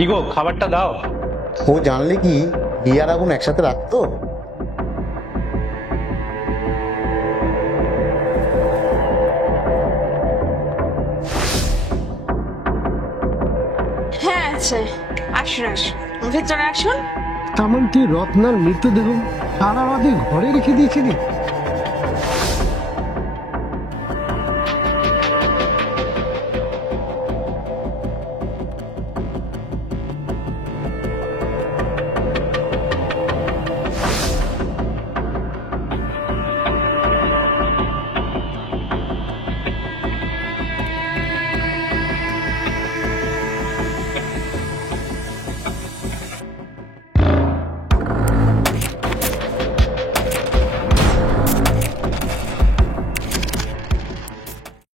কি গো, খাবারটা দাও। ও জানলে কি ঘি আর আগুন একসাথে রাখতো? হ্যাঁ আছে, আসুন আসুন, ভেতরে আসুন। তেমন তুই রত্নার মৃতদেহ সারা রাতে ঘরে রেখে দিয়েছিলি?